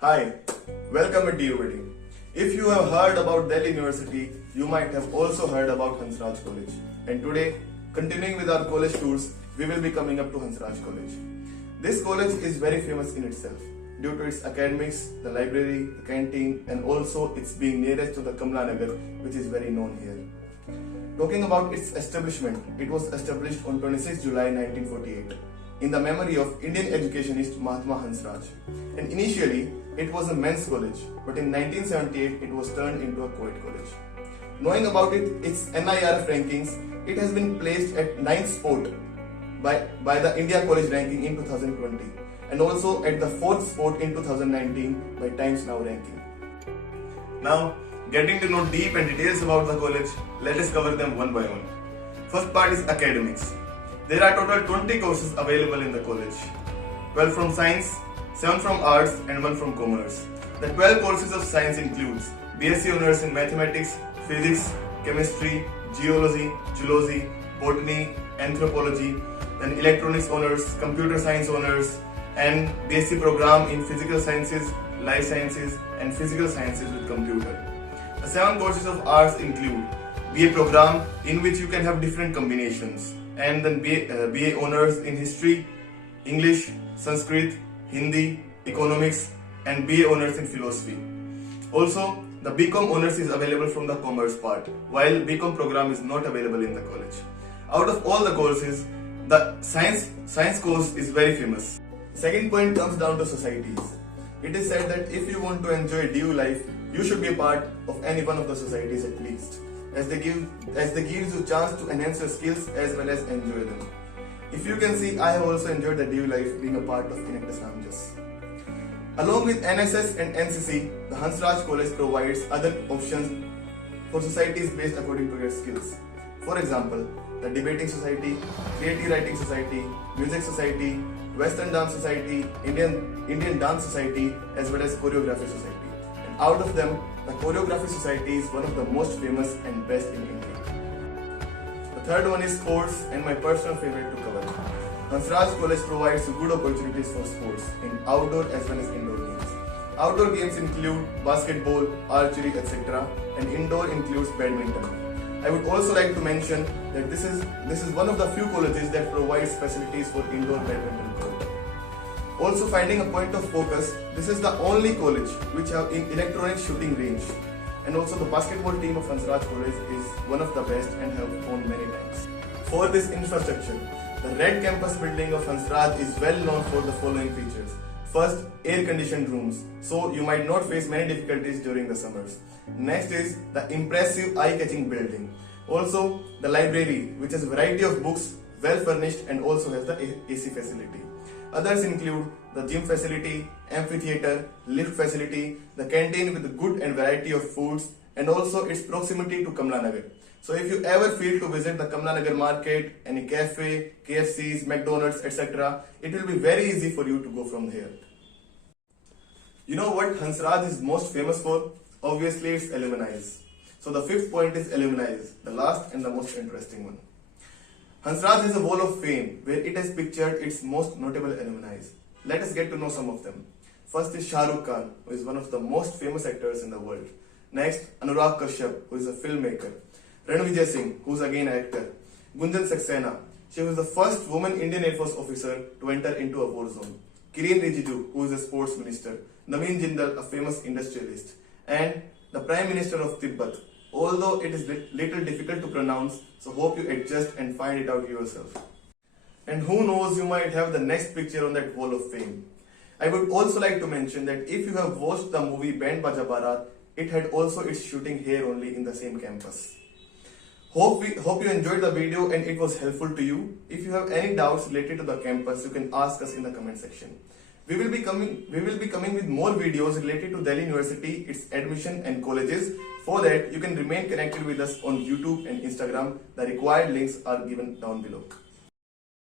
Hi, welcome at DUVD. If you have heard about Delhi University, you might have also heard about Hansraj College. And today, continuing with our college tours, we will be coming up to Hansraj College. This college is very famous in itself due to its academics, the library, the canteen, and also its being nearest to the Kamla Nagar, which is very known here. Talking about its establishment, it was established on 26 July 1948 in the memory of Indian educationist Mahatma Hansraj. And initially, it was a men's college, but in 1978, it was turned into a co-ed college. Knowing about its NIRF rankings, it has been placed at 9th spot by the India College ranking in 2020 and also at the 4th spot in 2019 by Times Now ranking. Now, getting to know deep and details about the college, let us cover them one by one. First part is academics. There are total 20 courses available in the college, 12 from science, 7 from arts and 1 from commerce. The 12 courses of science includes BSc Honours in Mathematics, Physics, Chemistry, Geology, Zoology, Botany, Anthropology, then Electronics Honours, Computer Science Honours, and BSc program in Physical Sciences, Life Sciences and Physical Sciences with Computer. The 7 courses of arts include BA program in which you can have different combinations, and then BA Honours in History, English, Sanskrit, Hindi, Economics and BA Honours in Philosophy. Also, the BCom Honours is available from the Commerce part, while BCom program is not available in the college. Out of all the courses, the science course is very famous. Second point comes down to societies. It is said that if you want to enjoy DU life, you should be a part of any one of the societies at least, as they gives you chance to enhance your skills as well as enjoy them. If you can see, I have also enjoyed the DU life being a part of Connectus Amjas. Along with NSS and NCC, the Hansraj College provides other options for societies based according to your skills. For example, the Debating Society, Creative Writing Society, Music Society, Western Dance Society, Indian Dance Society, as well as Choreography Society. And out of them, the Choreography Society is one of the most famous and best in India. The third one is sports, and my personal favorite to cover. Hansraj College provides good opportunities for sports in outdoor as well as indoor games. Outdoor games include basketball, archery, etc. and indoor includes badminton. I would also like to mention that this is one of the few colleges that provides facilities for indoor badminton court. Also, finding a point of focus, this is the only college which have an electronic shooting range. And also the basketball team of Hansraj College is one of the best and have won many times. For this infrastructure, the Red Campus building of Hansraj is well known for the following features. First, air-conditioned rooms, so you might not face many difficulties during the summers. Next is the impressive eye-catching building. Also, the library, which has a variety of books, well furnished and also has the AC facility. Others include the gym facility, amphitheater, lift facility, the canteen with a good and variety of foods, and also its proximity to Kamla Nagar. So if you ever feel to visit the Kamla Nagar market, any cafe, KFCs, McDonald's, etc., it will be very easy for you to go from here. You know what Hansraj is most famous for? Obviously it's alumni. So the fifth point is alumni, the last and the most interesting one. Hansraj has a wall of fame where it has pictured its most notable alumni. Let us get to know some of them. First is Shah Rukh Khan, who is one of the most famous actors in the world. Next, Anurag Kashyap, who is a filmmaker. Ranveer Singh, who is again an actor. Gunjan Saxena, she was the first woman Indian Air Force officer to enter into a war zone. Kiren Rijiju, who is a sports minister. Naveen Jindal, a famous industrialist. And the Prime Minister of Tibet. Although it is little difficult to pronounce, so hope you adjust and find it out yourself. And who knows, you might have the next picture on that wall of fame. I would also like to mention that if you have watched the movie Band Baja Barat, it had also its shooting here only in the same campus. Hope you enjoyed the video and it was helpful to you. If you have any doubts related to the campus, you can ask us in the comment section. We will be coming with more videos related to Delhi University, its admission and colleges. For that, you can remain connected with us on YouTube and Instagram. The required links are given down below.